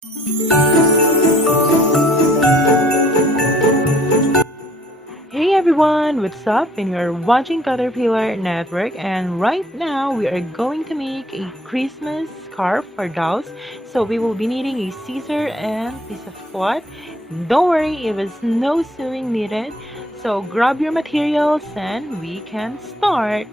Hey everyone, what's up? And you're watching Caterpillar Network, and right now we are going to make a Christmas scarf for dolls. So we will be needing a scissor and piece of cloth. Don't worry, it was no sewing needed. So grab your materials and we can start.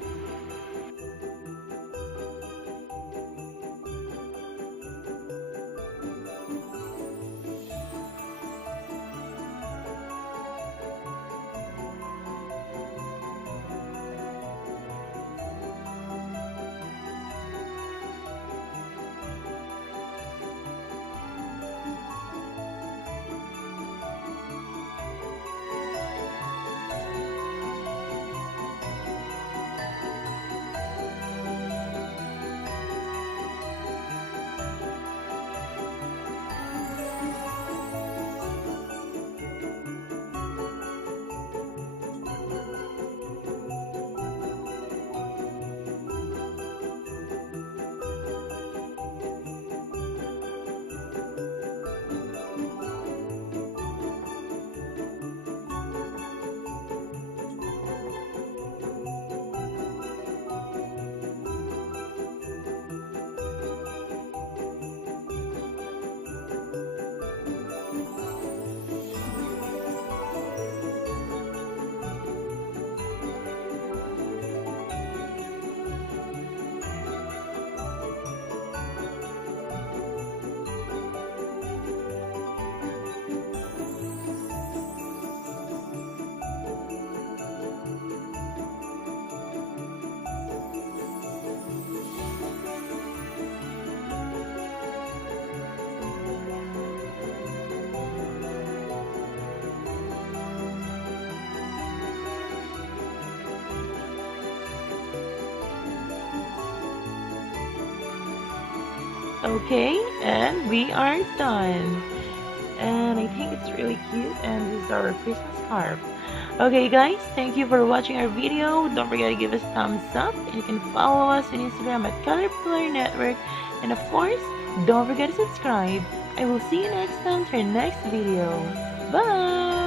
Okay, and we are done. And I think it's really cute, and this is our Christmas scarf. Okay guys, thank you for watching our video. Don't forget to give us thumbs up, and you can follow us on Instagram at Caterpillar Network, and of course don't forget to subscribe. I will see you next time for our next video. Bye.